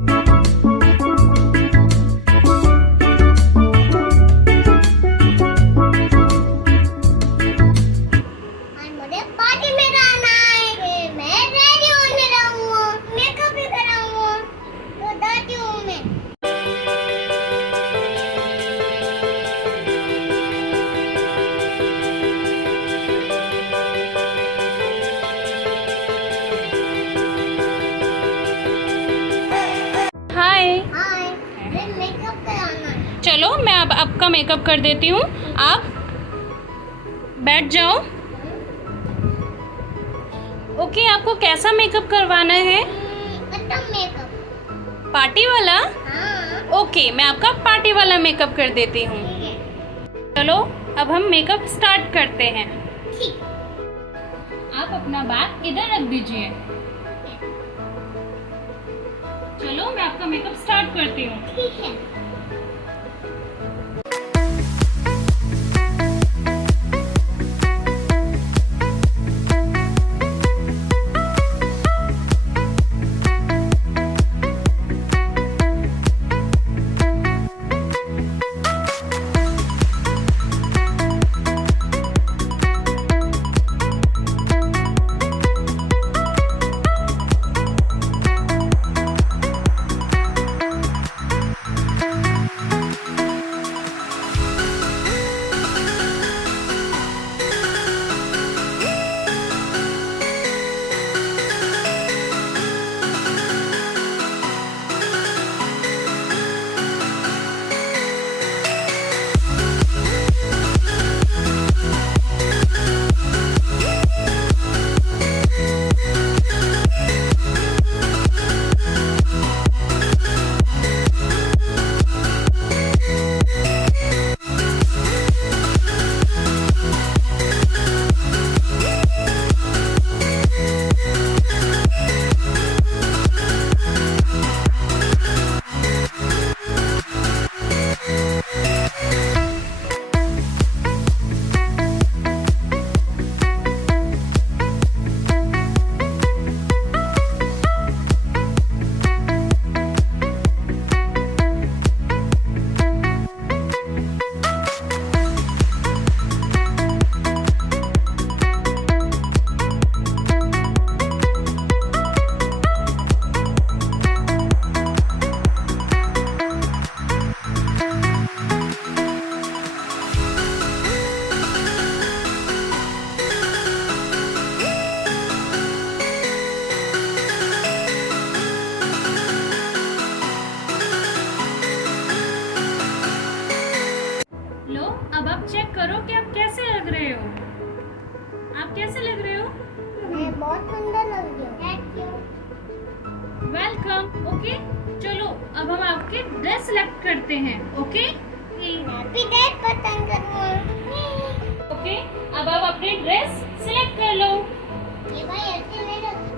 मुझे पार्टी में जाना है, मैं रेडी होने रहूँ, मेकअप भी कराऊँ, तो जाती हूँ मैं। हाय, मुझे मेकअप कराना है। चलो मैं अब आपका मेकअप कर देती हूँ। आप बैठ जाओ। ओके, आपको कैसा मेकअप करवाना है? मतलब मेकअप। पार्टी वाला? हाँ। ओके, मैं आपका पार्टी वाला मेकअप कर देती हूँ। ठीक है। चलो अब हम मेकअप स्टार्ट करते हैं। ठीक। आप अपना बैग इधर रख दीजिए। चलो मैं आपका मेकअप स्टार्ट करती हूँ। ठीक है। लो, अब आप चेक करो कि आप कैसे लग रहे हो। आप कैसे लग रहे हो? मैं बहुत सुंदर लग रही हूँ। Thank you. वेलकम। ओके, चलो अब हम आपके ड्रेस सेलेक्ट करते हैं। ओके हैप्पी डे पतंग करूँ। ओके, अब आप अपनी ड्रेस सेलेक्ट कर लो। ये भाई ऐसे नहीं लगता।